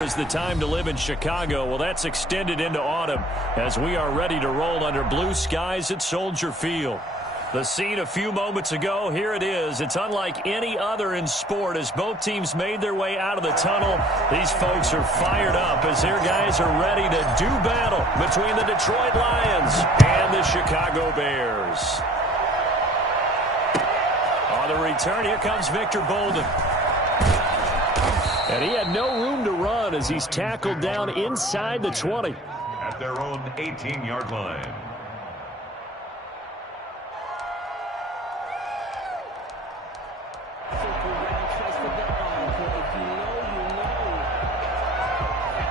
Is the time to live in Chicago. Well, that's extended into autumn as we are ready to roll under blue skies at Soldier Field. The scene a few moments ago, here it is. It's unlike any other in sport as both teams made their way out of the tunnel. These folks are fired up as their guys are ready to do battle between the Detroit Lions and the Chicago Bears. On the return, here comes Victor Bolden. And he had no room to run as he's tackled down inside the 20. At their own 18-yard line.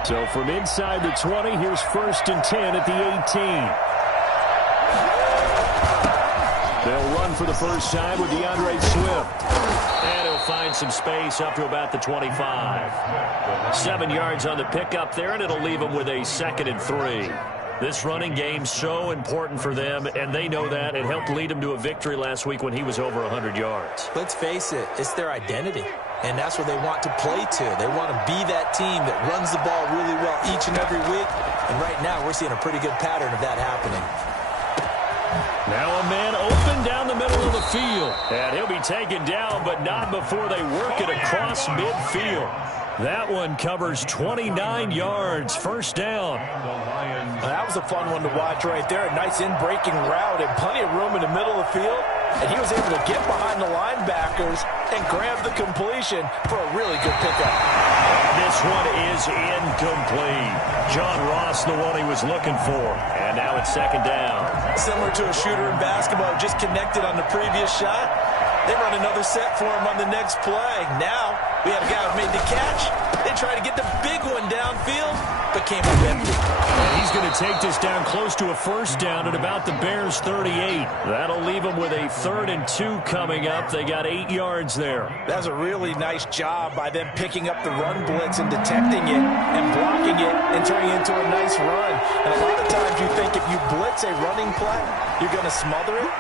So from inside the 20, here's 1st and 10 at the 18. They'll run for the first time with DeAndre Swift. And he'll find some space up to about the 25. 7 yards on the pickup there, and it'll leave them with a 2nd and 3. This running game's so important for them, and they know that. It helped lead them to a victory last week when he was over 100 yards. Let's face it, it's their identity, and that's what they want to play to. They want to be that team that runs the ball really well each and every week, and right now we're seeing a pretty good pattern of that happening. Now a man open down the middle of the field. And he'll be taken down, but not before they work it across midfield. That one covers 29 yards. First down. That was a fun one to watch right there. A nice in-breaking route and plenty of room in the middle of the field. And he was able to get behind the linebackers and grab the completion for a really good pickup. This one is incomplete. John Ross, the one he was looking for. And now it's 2nd down. Similar to a shooter in basketball, just connected on the previous shot. They run another set for him on the next play. Now, we had a guy who made the catch. They tried to get the big one downfield, but came up empty. And he's going to take this down close to a first down at about the Bears' 38. That'll leave them with a 3rd and 2 coming up. They got 8 yards there. That's a really nice job by them picking up the run blitz and detecting it and blocking it and turning it into a nice run. And a lot of times you think if you blitz a running play, you're going to smother it.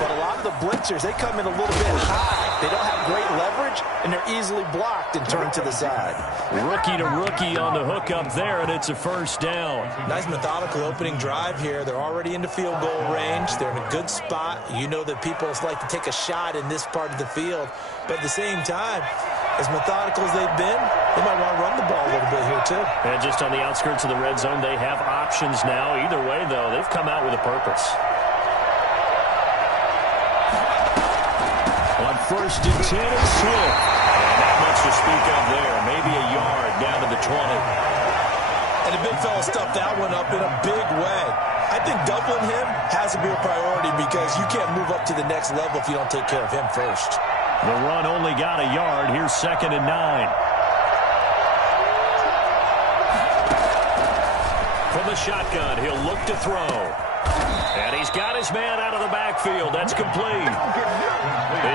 But a lot of the blitzers, they come in a little bit high. They don't have great leverage, and they're easily blocked and turned to the side. Rookie to rookie on the hook up there, and it's a first down. Nice methodical opening drive here. They're already into field goal range. They're in a good spot. You know that people like to take a shot in this part of the field. But at the same time, as methodical as they've been, they might want to run the ball a little bit here, too. And just on the outskirts of the red zone, they have options now. Either way, though, they've come out with a purpose. On 1st and 10, it's Swift. And not much to speak of there. Maybe a yard down to the 20. And the big fella stuffed that one up in a big way. I think doubling him has to be a priority because you can't move up to the next level if you don't take care of him first. The run only got a yard. Here's 2nd and 9. From the shotgun, he'll look to throw. And he's got his man out of the backfield. That's complete.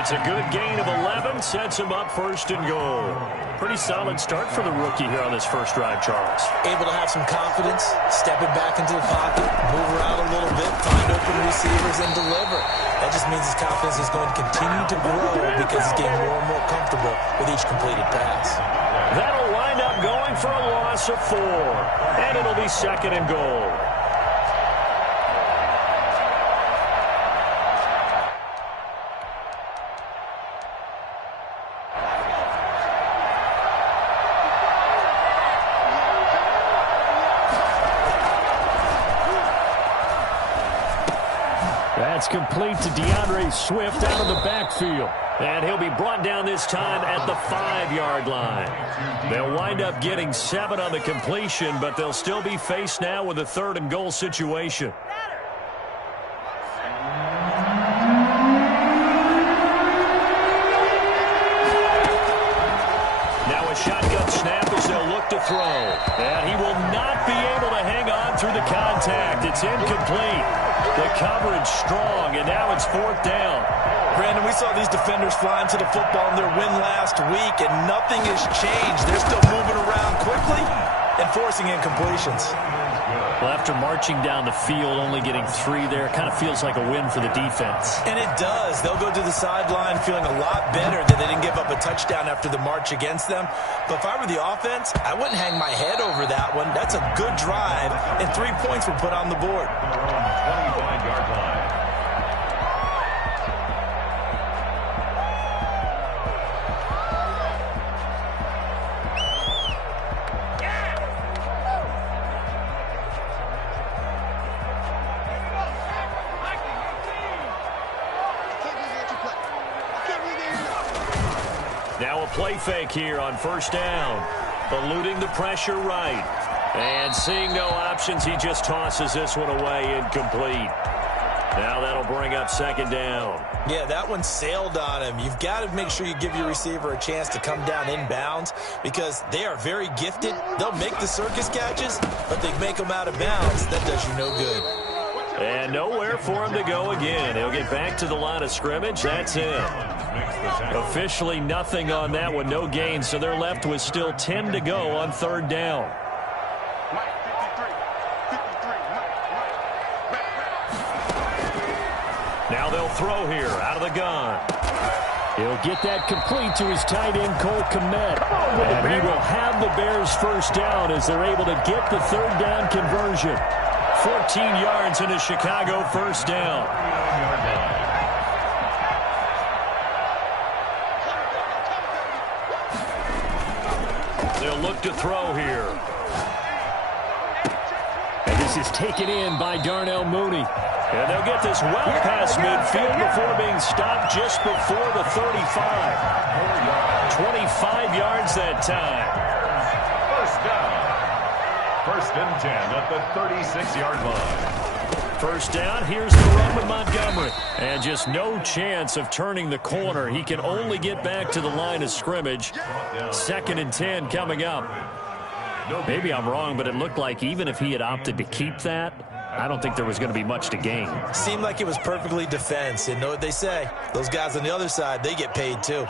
It's a good gain of 11. Sets him up 1st and goal. Pretty solid start for the rookie here on this first drive, Charles. Able to have some confidence, stepping back into the pocket, move around a little bit, find open receivers, and deliver. That just means his confidence is going to continue to grow because he's getting more and more comfortable with each completed pass. That'll wind up going for a loss of 4. And it'll be 2nd and goal. That's complete to DeAndre Swift out of the backfield. And he'll be brought down this time at the 5-yard line. They'll wind up getting 7 on the completion, but they'll still be faced now with a 3rd and goal situation. Now a shotgun snap as they'll look to throw. And he will not be able to hang on through the contact. It's incomplete. The coverage strong, and now it's 4th down. Brandon, we saw these defenders flying to the football in their win last week, and nothing has changed. They're still moving around quickly and forcing incompletions. Well, after marching down the field, only getting 3 there, kind of feels like a win for the defense. And it does. They'll go to the sideline feeling a lot better that they didn't give up a touchdown after the march against them. But if I were the offense, I wouldn't hang my head over that one. That's a good drive, and 3 points were put on the board. 25-yard line. Now a play fake here on first down. Eluding the pressure right. And seeing no options, he just tosses this one away, incomplete. Now that'll bring up second down. Yeah, that one sailed on him. You've got to make sure you give your receiver a chance to come down inbounds because they are very gifted. They'll make the circus catches, but they make them out of bounds. That does you no good. And nowhere for him to go again. He'll get back to the line of scrimmage. That's it. Officially nothing on that one. No gain, so they're left with still 10 to go on third down. Now they'll throw here out of the gun. He'll get that complete to his tight end, Cole Kmet. And he will have the Bears first down as they're able to get the third down conversion. 14 yards into Chicago first down. They'll look to throw here. And this is taken in by Darnell Mooney. And they'll get this well past midfield before being stopped just before the 35. 25 yards that time. First down. First and 10 at the 36-yard line. First down, here's the run with Montgomery. And just no chance of turning the corner. He can only get back to the line of scrimmage. Second and 10 coming up. Maybe I'm wrong, but it looked like even if he had opted to keep that, I don't think there was going to be much to gain. Seemed like it was perfectly defense. And know what they say? Those guys on the other side, they get paid too.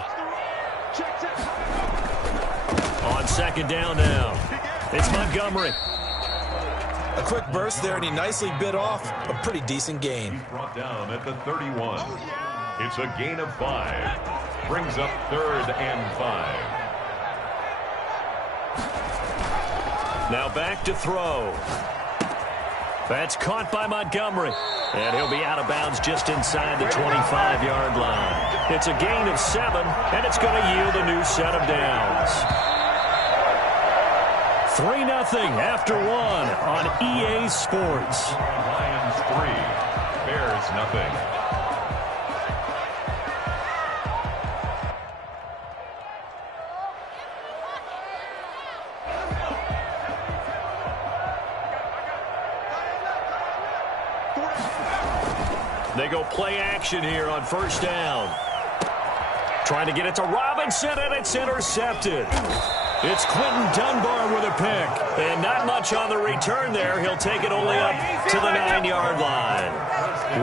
On second down now, it's Montgomery. A quick burst there, and he nicely bit off a pretty decent gain. He's brought down at the 31. It's a gain of 5. Brings up third and 5. Now back to throw. That's caught by Montgomery. And he'll be out of bounds just inside the 25-yard line. It's a gain of 7, and it's going to yield a new set of downs. 3-0 after 1 on EA Sports. Lions 3, Bears nothing. They go play action here on first down. Trying to get it to Robinson, and it's intercepted. It's Quentin Dunbar with a pick. And not much on the return there. He'll take it only up to the 9-yard line.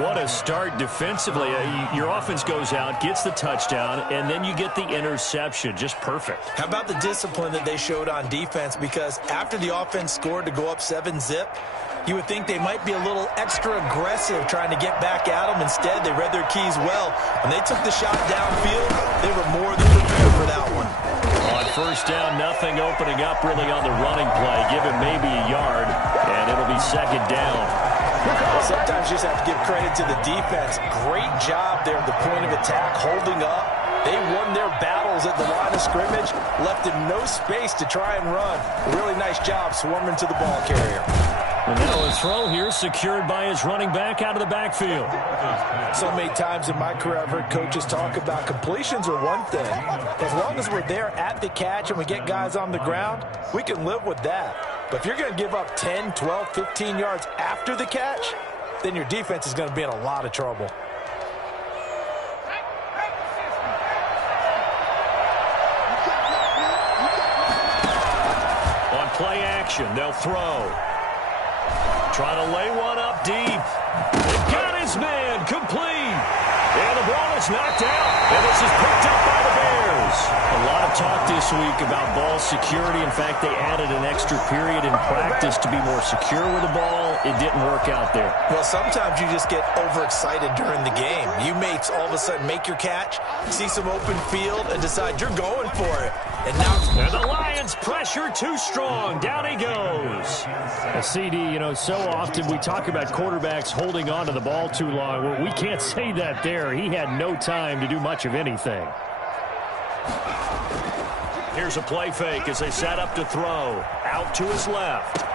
What a start defensively. Your offense goes out, gets the touchdown, and then you get the interception. Just perfect. How about the discipline that they showed on defense? Because after the offense scored to go up 7-zip, you would think they might be a little extra aggressive trying to get back at them. Instead, they read their keys well. When they took the shot downfield, they were more than prepared for that one. On first down, nothing opening up really on the running play. Give him maybe a yard, and it'll be second down. Well, sometimes you just have to give credit to the defense. Great job there at the point of attack, holding up. They won their battles at the line of scrimmage, left them no space to try and run. Really nice job swarming to the ball carrier. And now a throw here secured by his running back out of the backfield. So many times in my career I've heard coaches talk about completions are one thing. As long as we're there at the catch and we get guys on the ground, we can live with that. But if you're going to give up 10, 12, 15 yards after the catch, then your defense is going to be in a lot of trouble. On play action, they'll throw. trying to lay one up deep. He got his man complete. And the ball is knocked out. And this is picked up by the Bears. A lot of talk this week about ball security. In fact, they added an extra period in practice to be more secure with the ball. It didn't work out there. Well, sometimes you just get overexcited during the game. You may all of a sudden make your catch, see some open field, and decide you're going for it. And the Lions pressure too strong. Down he goes. A CD, so often we talk about quarterbacks holding on to the ball too long. Well, we can't say that there. He had no time to do much of anything. Here's a play fake as they set up to throw. Out to his left.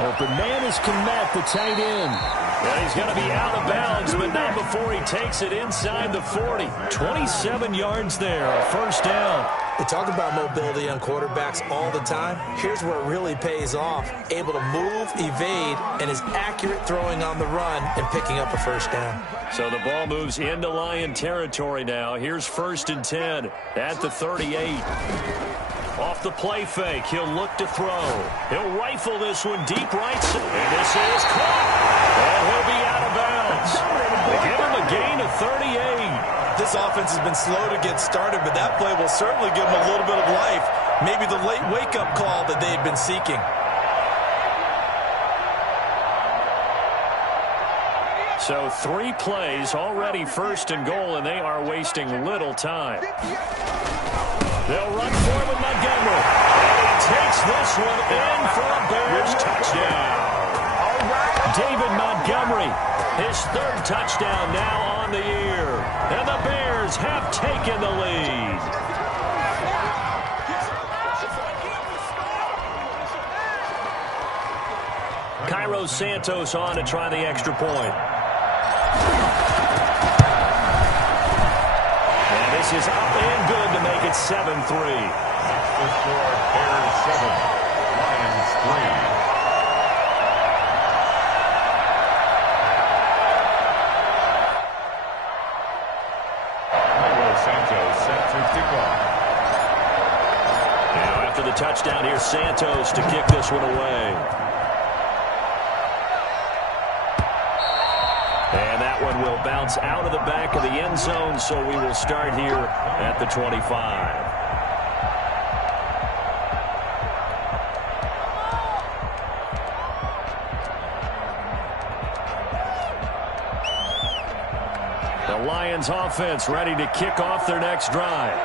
Open man is Komet, the tight end. And he's going to be out of bounds, but not before he takes it inside the 40. 27 yards there, a first down. They talk about mobility on quarterbacks all the time. Here's where it really pays off. Able to move, evade, and is accurate throwing on the run and picking up a first down. So the ball moves into Lion territory now. Here's 1st and 10 at the 38. Off the play fake, he'll look to throw. He'll rifle this one deep right side. And this is caught. And he'll be out of bounds. They give him a gain of 38. This offense has been slow to get started, but that play will certainly give them a little bit of life. Maybe the late wake-up call that they had been seeking. So 3 plays, already 1st and goal, and they are wasting little time. They'll run for him with Montgomery. And he takes this one in for a Bears touchdown. David Montgomery, his 3rd touchdown now on the year. And the Bears have taken the lead. Cairo Santos on to try the extra point. And this is up and good to make it 7-3. The score, Bears 7, Lions 3. After the touchdown, here's Santos to kick this one away. And that one will bounce out of the back of the end zone, so we will start here at the 25. The Lions offense ready to kick off their next drive.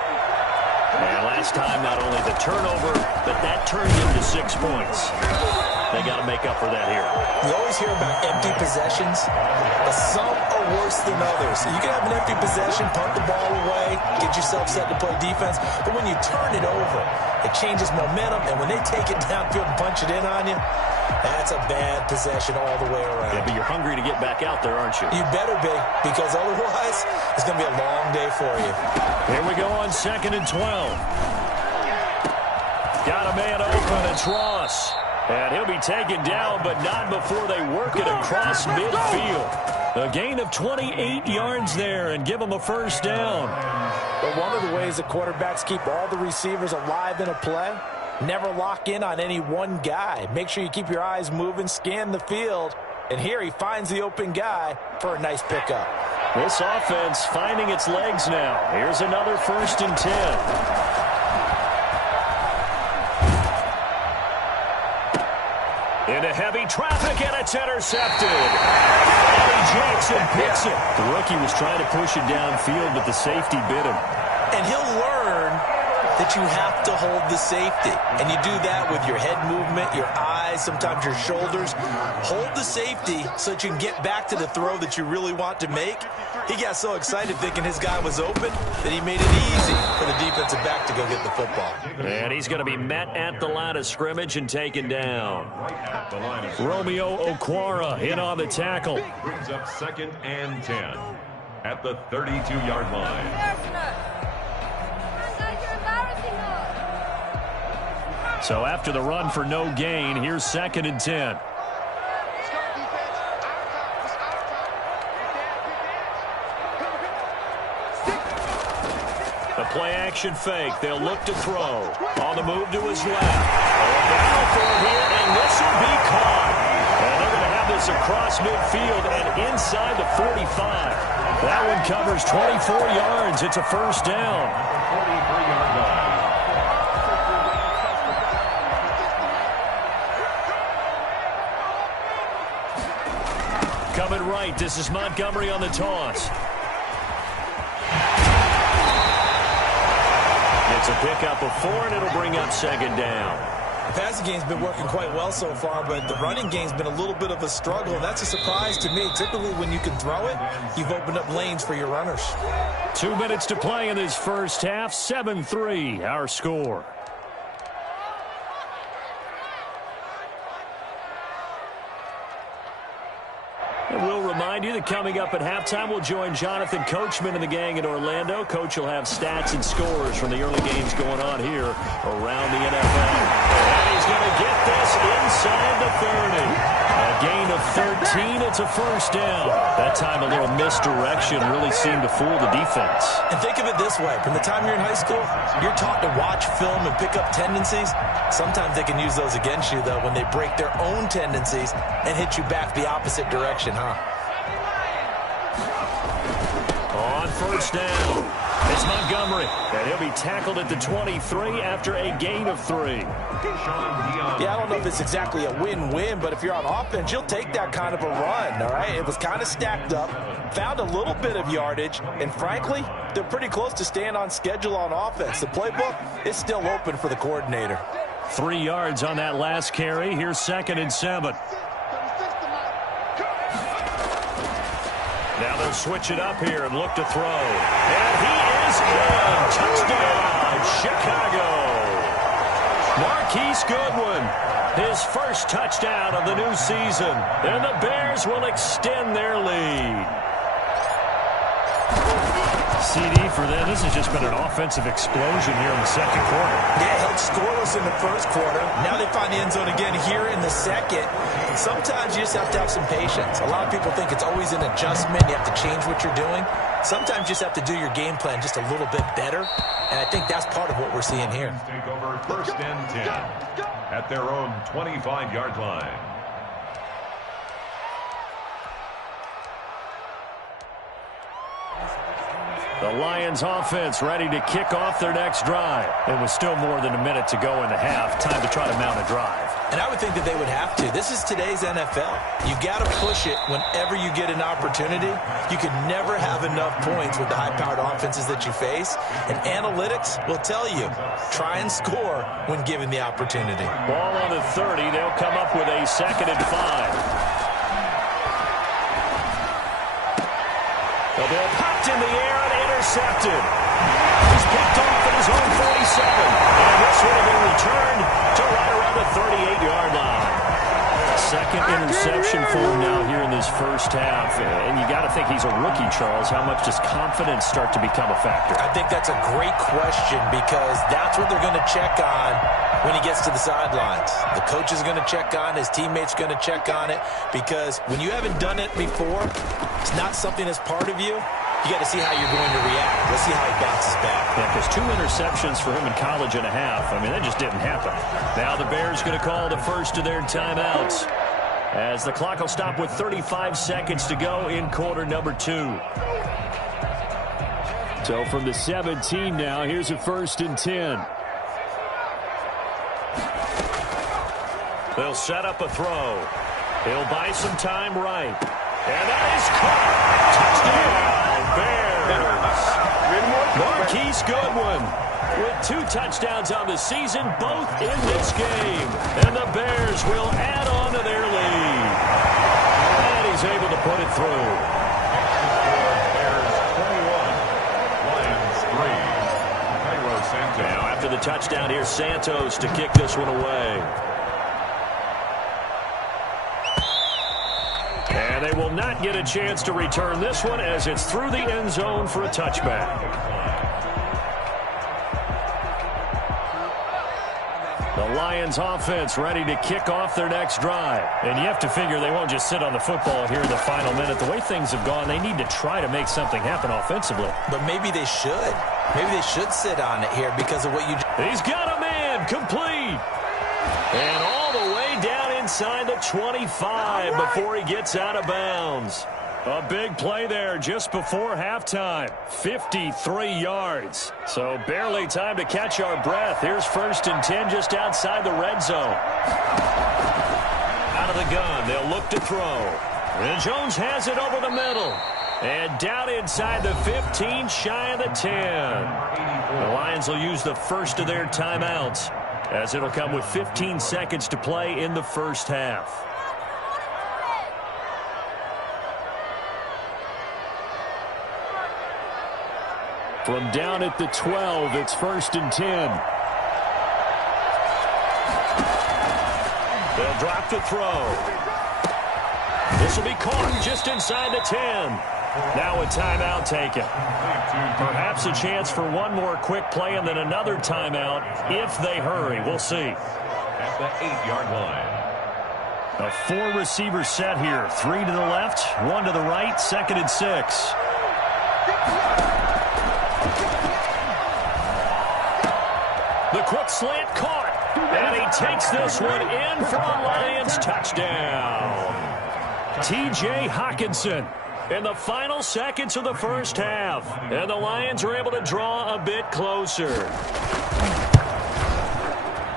And last time, not only the turnover, but that turned into 6 points. They got to make up for that here. You always hear about empty possessions, but some are worse than others. You can have an empty possession, punt the ball away, get yourself set to play defense, but when you turn it over, it changes momentum, and when they take it downfield and punch it in on you, that's a bad possession all the way around. Yeah, but you're hungry to get back out there, aren't you? You better be, because otherwise, it's going to be a long day for you. Here we go on 2nd and 12. Got a man open, it's Ross. And he'll be taken down, but not before they work it across midfield. A gain of 28 yards there and give them a first down. But one of the ways that quarterbacks keep all the receivers alive in a play, never lock in on any one guy. Make sure you keep your eyes moving, scan the field. And here he finds the open guy for a nice pickup. This offense finding its legs now. Here's another 1st and 10. Into heavy traffic, and it's intercepted. Eddie Jackson picks it. The rookie was trying to push it downfield, but the safety bit him. And he'll learn that you have to hold the safety. And you do that with your head movement, your eyes, sometimes your shoulders. Hold the safety so that you can get back to the throw that you really want to make. He got so excited thinking his guy was open that he made it easy for the defensive back to go get the football. And he's going to be met at the line of scrimmage and taken down. Romeo Okwara in on the tackle. Brings up 2nd and 10 at the 32-yard line. So after the run for no gain, here's 2nd and 10. The play-action fake. They'll look to throw. On the move to his left. A battle for it here, and this will be caught. And they're going to have across midfield and inside the 45. That one covers 24 yards. It's a first down. 43-yard line. Coming right, this is Montgomery on the toss. It's a pickup of 4, and it'll bring up second down. The passing game's been working quite well so far, but the running game's been a little bit of a struggle, and that's a surprise to me. Typically, when you can throw it, you've opened up lanes for your runners. 2 minutes to play in this first half. 7-3, our score. And we'll remind you that coming up at halftime, we'll join Jonathan Coachman and the gang in Orlando. Coach will have stats and scores from the early games going on here around the NFL. And he's going to get this inside the 30. A gain of 13. It's a first down. That time a little misdirection really seemed to fool the defense. And think of it this way. From the time you're in high school, you're taught to watch film and pick up tendencies. Sometimes they can use those against you, though, when they break their own tendencies and hit you back the opposite direction, huh? On first down, it's Montgomery, and he'll be tackled at the 23 after a gain of 3. Yeah, I don't know if it's exactly a win-win, but if you're on offense, you'll take that kind of a run, all right? It was kind of stacked up, found a little bit of yardage, and frankly, they're pretty close to staying on schedule on offense. The playbook is still open for the coordinator. 3 yards on that last carry. Here's 2nd and 7. Now they'll switch it up here and look to throw. And he is in. Touchdown, Chicago. Marquise Goodwin, his first touchdown of the new season. And the Bears will extend their lead. CD for them. This has just been an offensive explosion here in the second quarter. Yeah, held scoreless in the first quarter. Now they find the end zone again here in the second. Sometimes you just have to have some patience. A lot of people think it's always an adjustment. You have to change what you're doing. Sometimes you just have to do your game plan just a little bit better. And I think that's part of what we're seeing here. Take over 1st and 10 at their own 25-yard line. The Lions offense ready to kick off their next drive. It was still more than a minute to go in the half. Time to try to mount a drive. And I would think that they would have to. This is today's NFL. You got to push it whenever you get an opportunity. You can never have enough points with the high-powered offenses that you face. And analytics will tell you, try and score when given the opportunity. Ball on the 30. They'll come up with a 2nd and 5. The ball popped in the air and intercepted. He's picked off at his own 47. And this would have been returned to right around the 38-yard line. Second interception for him now here in this first half. And you got to think he's a rookie, Charles. How much does confidence start to become a factor? I think that's a great question because that's what they're going to check on when he gets to the sidelines. The coach is going to check on, his teammates going to check on it, because when you haven't done it before, it's not something that's part of you. You got to see how you're going to react. Let's see how he bounces back. Yeah, because 2 interceptions for him in college and a half. I mean, that just didn't happen. Now the Bears going to call the first of their timeouts as the clock will stop with 35 seconds to go in quarter number 2. So from the 17 now, here's a 1st and 10. They'll set up a throw. He'll buy some time right. And that is caught. Touchdown, Bears. Marquise Goodwin with 2 touchdowns on the season, both in this game. And the Bears will add on to their lead. And he's able to put it through. Bears 21, Lions 3. Santos. Now after the touchdown, here's Santos to kick this one away. And they will not get a chance to return this one as it's through the end zone for a touchback. The Lions offense ready to kick off their next drive. And you have to figure they won't just sit on the football here in the final minute. The way things have gone, they need to try to make something happen offensively. But maybe they should. Maybe they should sit on it here because of what you... He's got a man complete. And all the way down inside inside the 25 before he gets out of bounds. A big play there just before halftime. 53 yards. So barely time to catch our breath. Here's 1st and 10 just outside the red zone. Out of the gun, they'll look to throw. And Jones has it over the middle. And down inside the 15, shy of the 10. The Lions will use the first of their timeouts, as it'll come with 15 seconds to play in the first half. From down at the 12, it's 1st and 10. They'll drop to throw. This will be caught just inside the 10. Now a timeout taken. Perhaps a chance for one more quick play and then another timeout if they hurry. We'll see. At the 8-yard line. A 4-receiver set here. 3 to the left, 1 to the right, 2nd and 6. The quick slant caught. And he takes this one in for a Lions touchdown. T.J. Hockenson in the final seconds of the first half. And the Lions are able to draw a bit closer.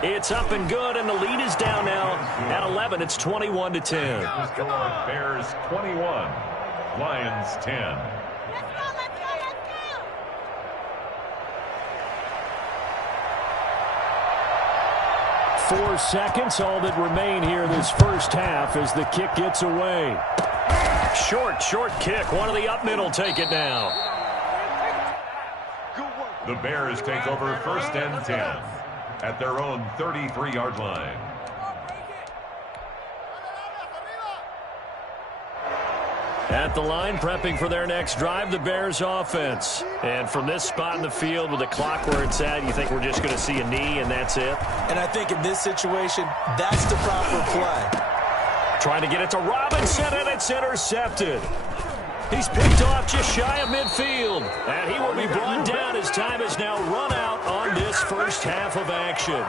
It's up and good, and the lead is down now at 11. It's 21-10. Bears 21, Lions 10. 4 seconds, all that remain here this first half as the kick gets away. Short kick. One of the up middle take it now. The Bears take over 1st and 10 at their own 33-yard line. At the line, prepping for their next drive, the Bears offense. And from this spot in the field with the clock where it's at, you think we're just going to see a knee and that's it? And I think in this situation, that's the proper play. Trying to get it to Robinson, and it's intercepted. He's picked off just shy of midfield. And he will be brought down as time has now run out on this first half of action.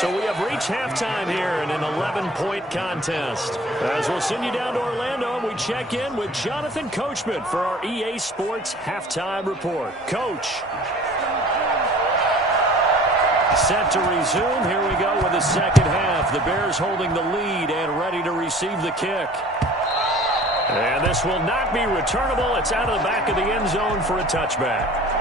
So we have reached halftime here in an 11-point contest. As we'll send you down to Orlando, and we check in with Jonathan Coachman for our EA Sports Halftime Report. Coach. Set to resume. Here we go with the second half. The Bears holding the lead and ready to receive the kick. And this will not be returnable. It's out of the back of the end zone for a touchback.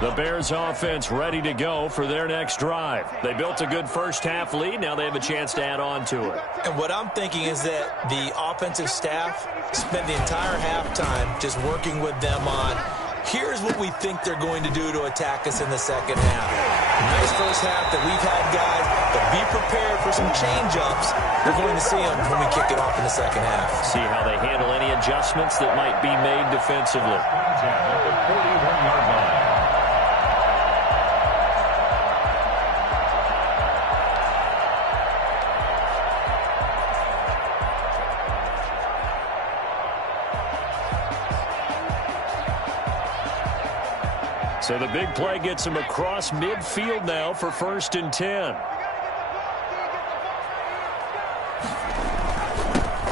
The Bears offense ready to go for their next drive. They built a good first half lead. Now they have a chance to add on to it. And what I'm thinking is that the offensive staff spent the entire halftime just working with them on, here's what we think they're going to do to attack us in the second half. Nice first half that we've had, guys, but be prepared for some change-ups. You're going to see them when we kick it off in the second half. See how they handle any adjustments that might be made defensively. At the 41-yard line. So the big play gets him across midfield now for 1st and 10.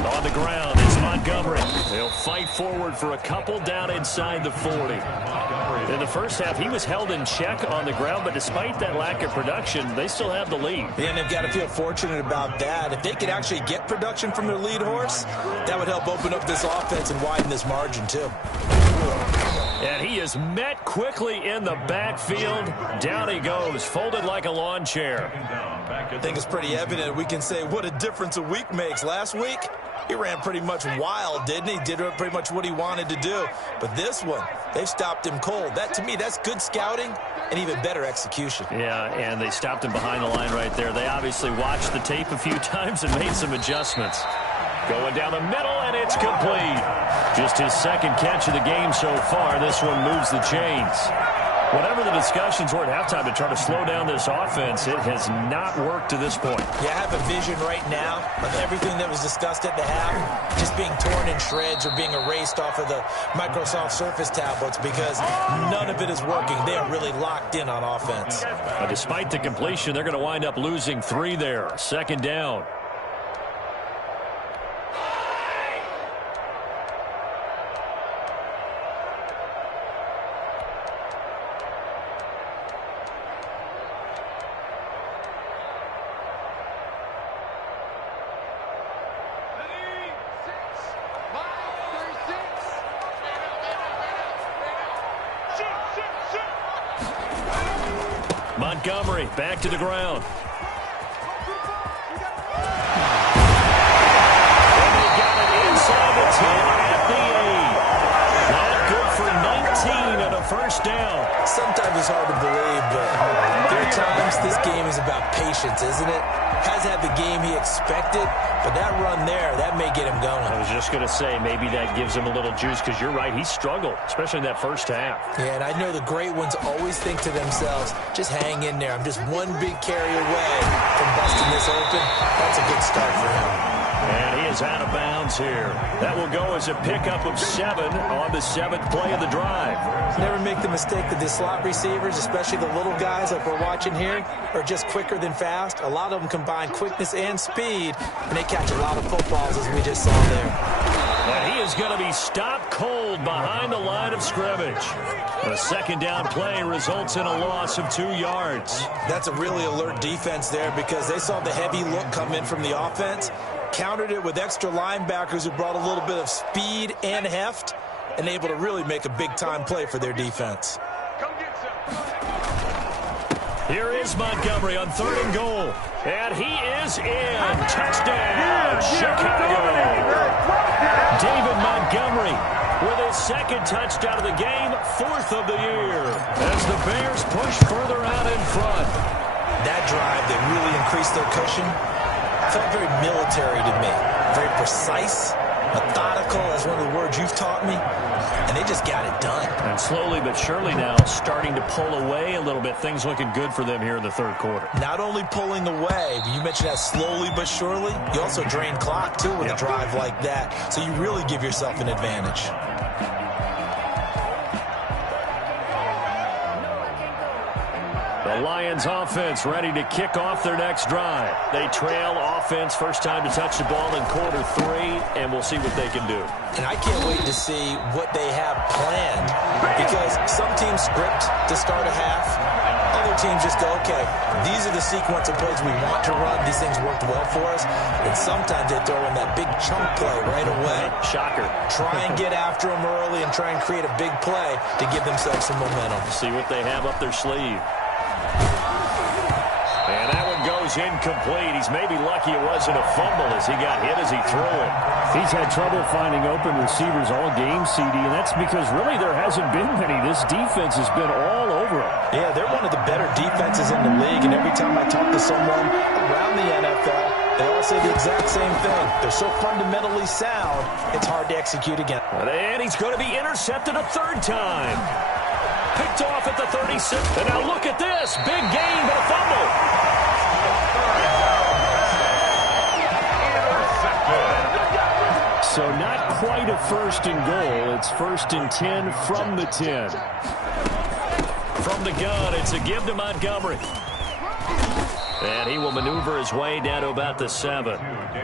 On the ground is Montgomery. He'll fight forward for a couple down inside the 40. In the first half, he was held in check on the ground, but despite that lack of production, they still have the lead. Yeah, and they've got to feel fortunate about that. If they could actually get production from their lead horse, that would help open up this offense and widen this margin too. And he is met quickly in the backfield. Down he goes, folded like a lawn chair. I think it's pretty evident. We can say what a difference a week makes. Last week, he ran pretty much wild, didn't he? Did pretty much what he wanted to do. But this one, they've stopped him cold. That, to me, that's good scouting and even better execution. Yeah, and they stopped him behind the line right there. They obviously watched the tape a few times and made some adjustments. Going down the middle, and it's complete. Just his second catch of the game so far. This one moves the chains. Whatever the discussions were at halftime to try to slow down this offense, it has not worked to this point. Yeah, I have a vision right now of everything that was discussed at the half just being torn in shreds or being erased off of the Microsoft Surface tablets because none of it is working. They are really locked in on offense. Despite the completion, they're going to wind up losing 3 there. Second down. Montgomery back to the ground. And they got it inside the 10 at the 8. Not good for 19 and a first down. Sometimes it's hard to believe, but there are times this game is about patience, isn't it? Has had the game he expected, but that run there, that may get him going. I was just going to say, maybe that gives him a little juice, because you're right, he struggled, especially in that first half. Yeah, and I know the great ones always think to themselves, just hang in there. I'm just one big carry away from busting this open. That's a good start for him. And he is out of bounds here. That will go as a pickup of 7 on the 7th play of the drive. Never make the mistake that the slot receivers, especially the little guys like we're watching here, are just quicker than fast. A lot of them combine quickness and speed, and they catch a lot of footballs, as we just saw there. And he is going to be stopped cold behind the line of scrimmage. The second down play results in a loss of 2 yards. That's a really alert defense there because they saw the heavy look come in from the offense, countered it with extra linebackers who brought a little bit of speed and heft, and able to really make a big-time play for their defense. Here is Montgomery on 3rd and goal. And he is in. Touchdown, Chicago. David Montgomery with his 2nd touchdown of the game, 4th of the year, as the Bears push further out in front. That drive that really increased their cushion felt very military to me. Very precise, methodical, that's one of the words you've taught me, and they just got it done. And slowly but surely now starting to pull away a little bit. Things looking good for them here in the 3rd quarter. Not only pulling away, but you mentioned that slowly but surely, you also drain clock too with a drive like that, so you really give yourself an advantage. The Lions offense ready to kick off their next drive. They trail offense, first time to touch the ball in quarter 3, and we'll see what they can do. And I can't wait to see what they have planned, because some teams script to start a half. Other teams just go, okay, these are the sequence of plays we want to run. These things worked well for us. And sometimes they throw in that big chunk play right away. Shocker. Try and get after them early and try and create a big play to give themselves some momentum. See what they have up their sleeve. And that one goes incomplete. He's maybe lucky it wasn't a fumble as he got hit as he threw it. He's had trouble finding open receivers all game, CD, and that's because really there hasn't been many. This defense has been all over him. Yeah, they're one of the better defenses in the league, and every time I talk to someone around the NFL, they all say the exact same thing. They're so fundamentally sound, it's hard to execute again. And he's going to be intercepted a 3rd time. Picked off at the 36. And now look at this. Big gain, but a fumble. So not quite a 1st and goal. It's 1st and 10 from the 10. From the gun, it's a give to Montgomery. And he will maneuver his way down to about the 7.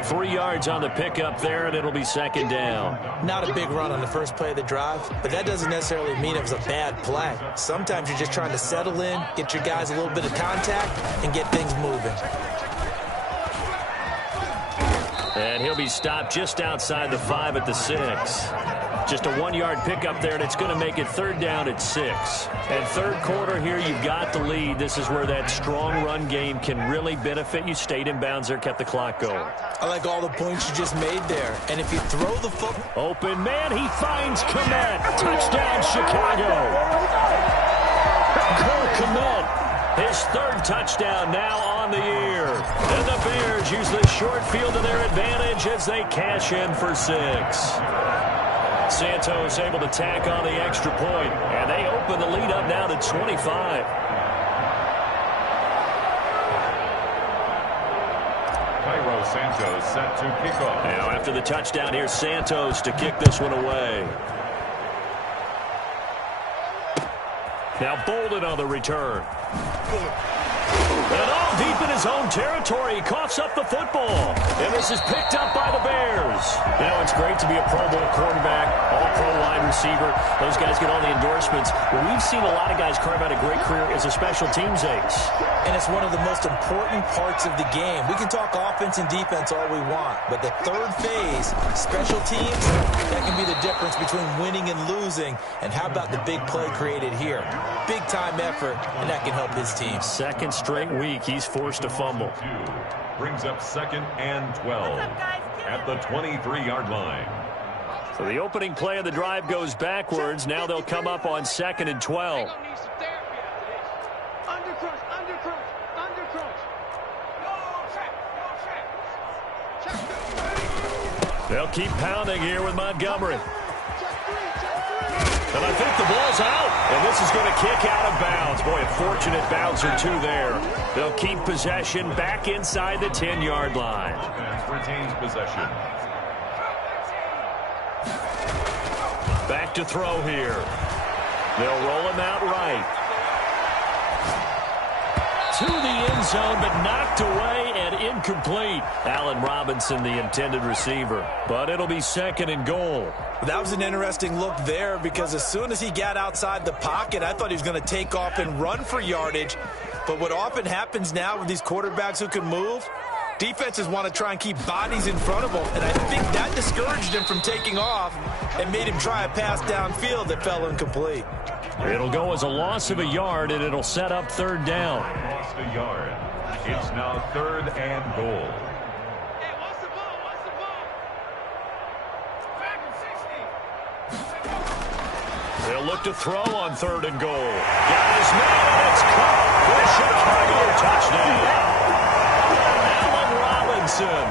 3 yards on the pickup there, and it'll be 2nd down. Not a big run on the first play of the drive, but that doesn't necessarily mean it was a bad play. Sometimes you're just trying to settle in, get your guys a little bit of contact, and get things moving. And he'll be stopped just outside the 5 at the 6. Just a 1-yard pickup there, and it's going to make it 3rd down at 6. And 3rd quarter here, you've got the lead. This is where that strong run game can really benefit you. Stayed in bounds there, kept the clock going. I like all the points you just made there. And if you throw the football... Open man, he finds Kmet. Touchdown, Chicago. Cole Kmet, his 3rd touchdown now on the year. And the Bears use this short field to their advantage as they cash in for 6. Santos able to tack on the extra point, and they open the lead up now to 25. Santos set to kick off. Now after the touchdown, here's Santos to kick this one away. Now Bolden on the return. And all deep in his own territory, he coughs up the football. And this is picked up by the Bears. You know, it's great to be a Pro Bowl quarterback, all-pro wide receiver. Those guys get all the endorsements. But we've seen a lot of guys carve out a great career as a special teams ace. And it's one of the most important parts of the game. We can talk offense and defense all we want, but the third phase, special teams, that can be the difference between winning and losing. And how about the big play created here? Big-time effort, and that can help his team. Second straight week, he's forced to fumble. Brings up 2nd and 12 at the 23-yard line. So the opening play of the drive goes backwards. Now they'll come up on 2nd and 12. They'll keep pounding here with Montgomery. And I think the ball's out. And this is going to kick out of bounds. Boy, a fortunate bounce or two there. They'll keep possession back inside the 10-yard line. Retains possession. Back to throw here. They'll roll him out right. To the end zone, but knocked away and incomplete. Allen Robinson, the intended receiver. But it'll be 2nd and goal. That was an interesting look there because as soon as he got outside the pocket, I thought he was going to take off and run for yardage. But what often happens now with these quarterbacks who can move, defenses want to try and keep bodies in front of them. And I think that discouraged him from taking off and made him try a pass downfield that fell incomplete. It'll go as a loss of a yard, and it'll set up 3rd down. Lost a yard. It's now 3rd and goal. They'll look to throw on 3rd and goal. Got his man, and it's caught for a Chicago touchdown. Allen Robinson,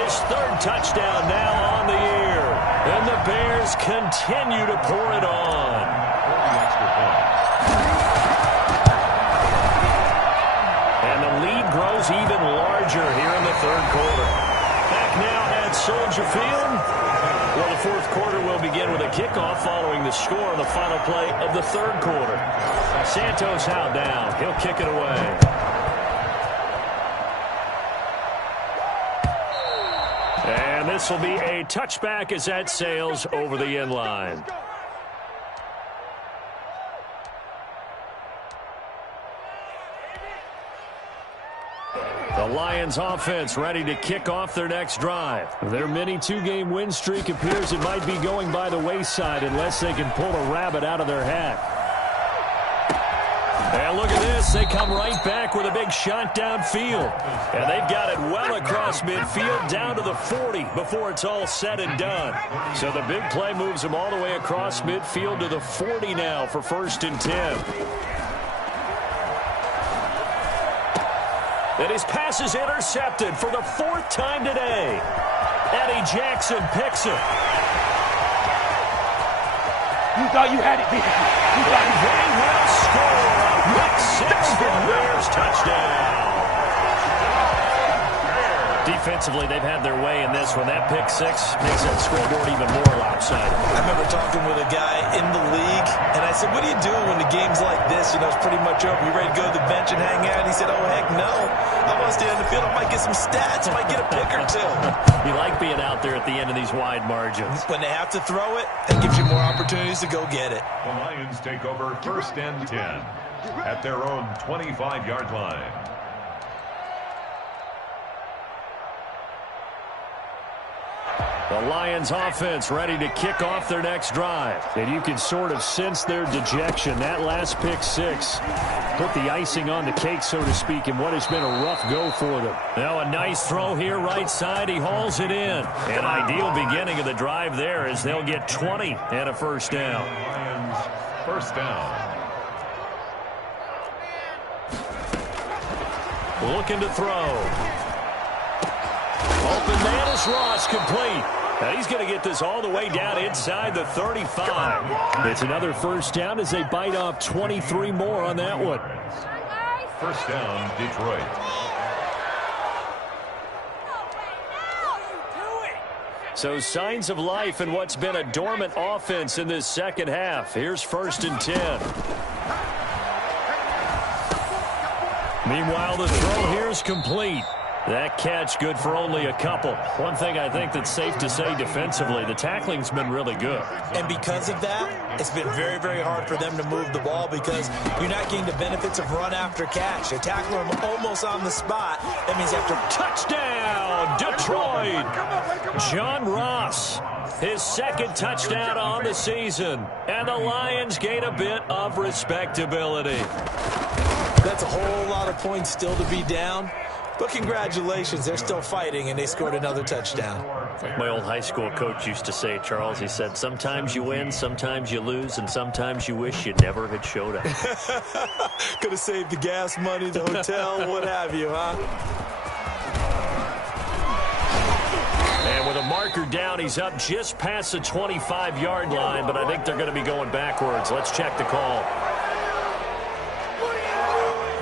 his 3rd touchdown now on the year. And the Bears continue to pour it on. And the lead grows even larger here in the 3rd quarter. Back now at Soldier Field. Well, the 4th quarter will begin with a kickoff following the score on the final play of the 3rd quarter. Santos out down. He'll kick it away. And this will be a touchback as that sails over the end line. The Lions offense ready to kick off their next drive. Their mini 2-game win streak appears it might be going by the wayside unless they can pull a rabbit out of their hat. And look at this. They come right back with a big shot downfield. And they've got it well across midfield down to the 40 before it's all said and done. So the big play moves them all the way across midfield to the 40 now for 1st and 10. And his pass is intercepted for the 4th time today. Eddie Jackson picks it. You thought you had it. They will score a pick 6 for the Bears touchdown. Defensively, they've had their way in this one. That pick 6 makes that scoreboard even more lopsided. I remember talking with a guy in the league, and I said, what do you do when the game's like this? You know, it's pretty much over. You ready to go to the bench and hang out? And he said, oh, heck no. I want to stay on the field. I might get some stats. I might get a pick or two. You like being out there at the end of these wide margins. When they have to throw it, that gives you more opportunities to go get it. The Lions take over 1st and 10 at their own 25-yard line. The Lions offense ready to kick off their next drive. And you can sort of sense their dejection. That last pick 6 put the icing on the cake, so to speak, in what has been a rough go for them. Now a nice throw here right side. He hauls it in. An ideal beginning of the drive there as they'll get 20 and a 1st down. Lions 1st down. Looking to throw. Open man is Ross, complete. And he's going to get this all the way down inside the 35. It's another first down as they bite off 23 more on that one. First down, Detroit. So signs of life in what's been a dormant offense in this second half. Here's 1st and 10. Meanwhile, the throw here is complete. That catch good for only a couple. One thing I think that's safe to say defensively, the tackling's been really good. And because of that, it's been very, very hard for them to move the ball because you're not getting the benefits of run after catch. They're tackling them almost on the spot. That means after touchdown, Detroit. John Ross, his 2nd touchdown on the season. And the Lions gain a bit of respectability. That's a whole lot of points still to be down. But congratulations, they're still fighting, and they scored another touchdown. Like my old high school coach used to say, Charles, he said, sometimes you win, sometimes you lose, and sometimes you wish you never had showed up. Could have saved the gas money, the hotel, what have you, huh? And with a marker down, he's up just past the 25-yard line, but I think they're going to be going backwards. Let's check the call.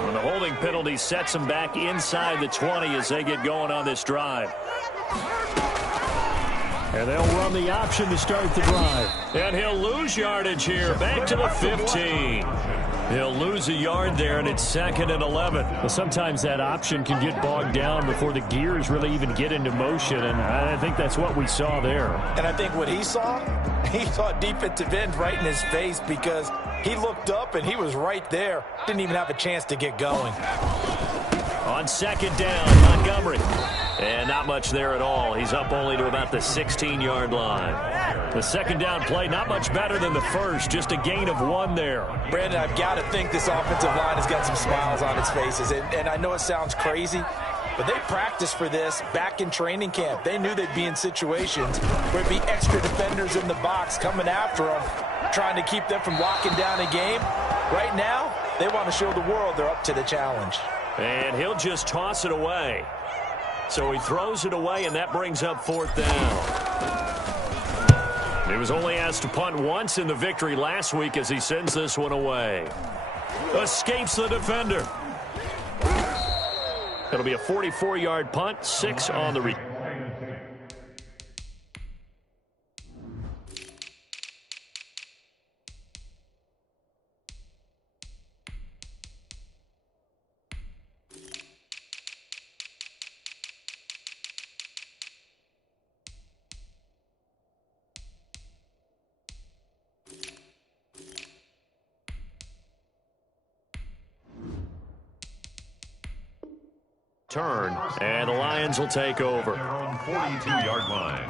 And the holding penalty sets them back inside the 20 as they get going on this drive. And they'll run the option to start the drive. And he'll lose yardage here, back to the 15. He'll lose a yard there, and it's 2nd and 11. Well, sometimes that option can get bogged down before the gears really even get into motion, and I think that's what we saw there. And I think what he saw defensive end right in his face because he looked up and he was right there. Didn't even have a chance to get going. On 2nd down, Montgomery. And not much there at all. He's up only to about the 16-yard line. The 2nd down play, not much better than the first. Just a gain of 1 there. Brandon, I've got to think this offensive line has got some smiles on its faces. And I know it sounds crazy, but they practiced for this back in training camp. They knew they'd be in situations where it'd be extra defenders in the box coming after them, trying to keep them from locking down a game. Right now, they want to show the world they're up to the challenge. And he'll just toss it away. So he throws it away, and that brings up 4th down. He was only asked to punt once in the victory last week as he sends this one away. Escapes the defender. It'll be a 44-yard punt, 6 on the return. Turn, and the Lions will take over. Their own 42-yard line.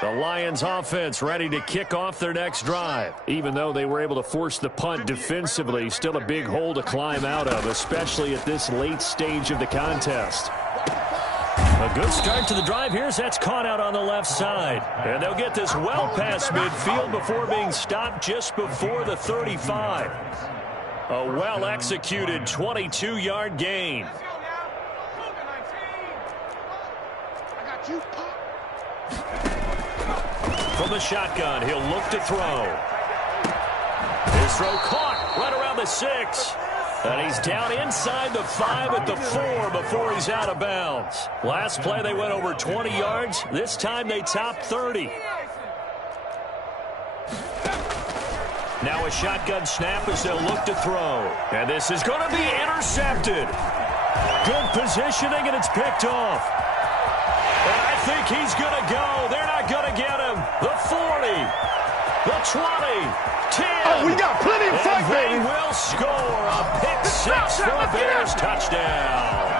The Lions offense ready to kick off their next drive. Even though they were able to force the punt defensively, still a big hole to climb out of, especially at this late stage of the contest. A good start to the drive here as that's caught out on the left side. And they'll get this well past midfield before being stopped just before the 35. A well-executed 22-yard gain. From the shotgun, he'll look to throw. His throw caught right around the 6. And he's down inside the 5 at the 4 before he's out of bounds. Last play, they went over 20 yards. This time, they topped 30. Now a shotgun snap as they'll look to throw. And this is going to be intercepted. Good positioning, and it's picked off. And I think he's going to go. They're not going to get him. The 40, the 20, 10. Oh, we got plenty of fight, baby. baby. They will score a pick 6 for a Bears touchdown.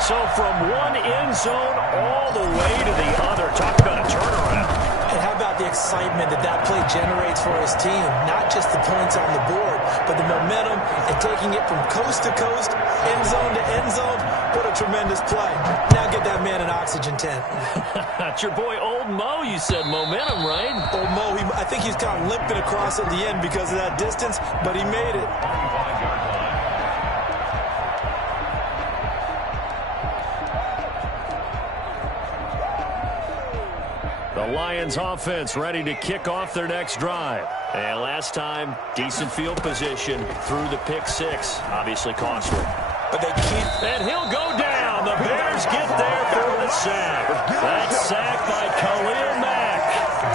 So from one end zone all the way to the other. Talk about a turnaround. And how about about the excitement that play generates for his team. Not just the points on the board, but the momentum and taking it from coast to coast, end zone to end zone. What a tremendous play. Now get that man an oxygen tent. That's your boy Old Mo. You said momentum, right? Old Mo, I think he's kind of limping across at the end because of that distance, but he made it. The Lions offense ready to kick off their next drive. And last time, decent field position through the pick six. Obviously costly. But they keep... And he'll go down. The Bears get there for the sack. That sack by Khalil Mack.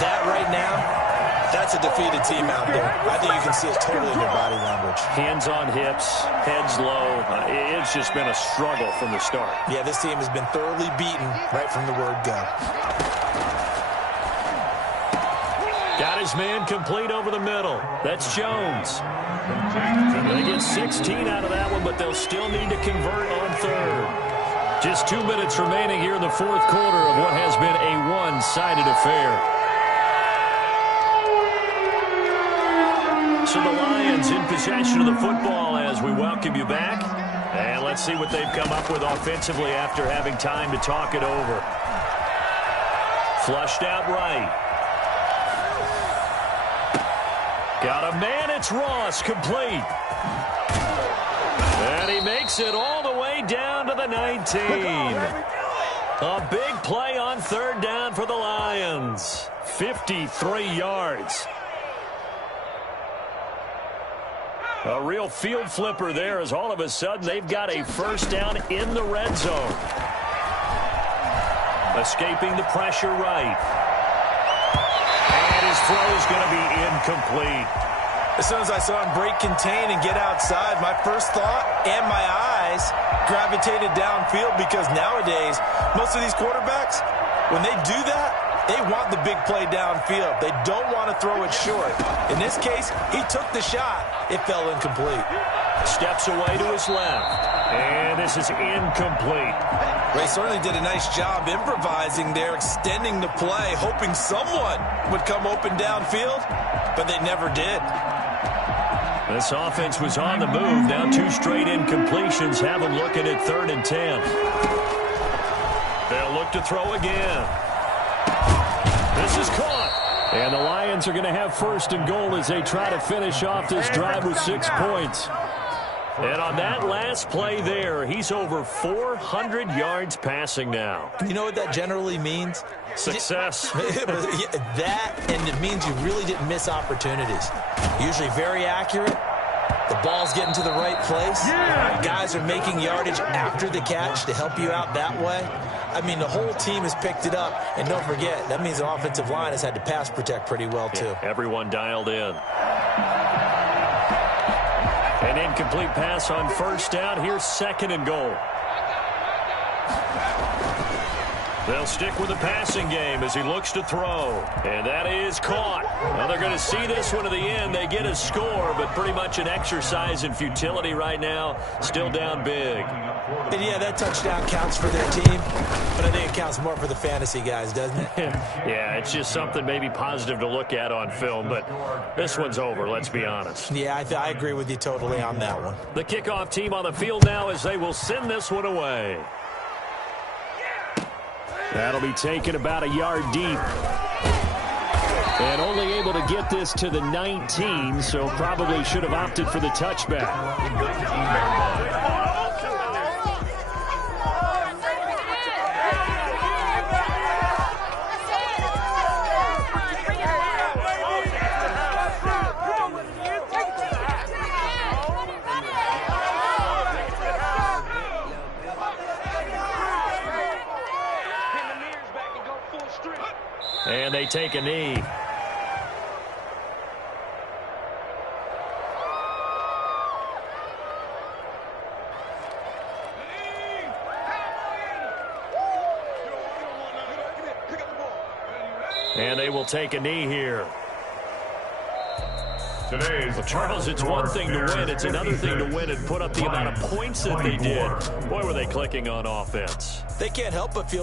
That right now, that's a defeated team out there. I think you can see it totally in their body language. Hands on hips, heads low. It's just been a struggle from the start. Yeah, this team has been thoroughly beaten right from the word go. Got his man complete over the middle. That's Jones. They get 16 out of that one, but they'll still need to convert on third. Just 2 minutes remaining here in the fourth quarter of what has been a one-sided affair. So the Lions in possession of the football as we welcome you back. And let's see what they've come up with offensively after having time to talk it over. Flushed out right. Got a man, it's Ross, complete. And he makes it all the way down to the 19. A big play on third down for the Lions. 53 yards. A real field flipper there as all of a sudden they've got a first down in the red zone. Escaping the pressure right. And his throw is going to be incomplete. As soon as I saw him break contain and get outside, my first thought and my eyes gravitated downfield because nowadays, most of these quarterbacks, when they do that, they want the big play downfield. They don't want to throw it short. In this case, he took the shot. It fell incomplete. Steps away to his left. And this is incomplete. They certainly did a nice job improvising there, extending the play, hoping someone would come open downfield, but they never did. This offense was on the move. Now 2 straight incompletions have them looking at 3rd and 10. They'll look to throw again. This is caught. And the Lions are going to have 1st and goal as they try to finish off this drive with 6 points. And on that last play there, he's over 400 yards passing now. You know what that generally means? Success. That, and it means you really didn't miss opportunities. Usually very accurate. The ball's getting to the right place. Guys are making yardage after the catch to help you out that way. I mean, the whole team has picked it up. And don't forget, that means the offensive line has had to pass protect pretty well, too. Yeah, everyone dialed in. An incomplete pass on 1st down. Here's 2nd and goal. They'll stick with the passing game as he looks to throw. And that is caught. Well, they're going to see this one to the end. They get a score, but pretty much an exercise in futility right now. Still down big. And yeah, that touchdown counts for their team, but I think it counts more for the fantasy guys, doesn't it? Yeah, it's just something maybe positive to look at on film, but this one's over, let's be honest. Yeah, I agree with you totally on that one. The kickoff team on the field now as they will send this one away. That'll be taken about a yard deep. And only able to get this to the 19, so probably should have opted for the touchback. And they take a knee. And they will take a knee here. Well, Charles, it's one thing to win. It's another thing to win and put up the amount of points that they did. Boy, were they clicking on offense. They can't help but feel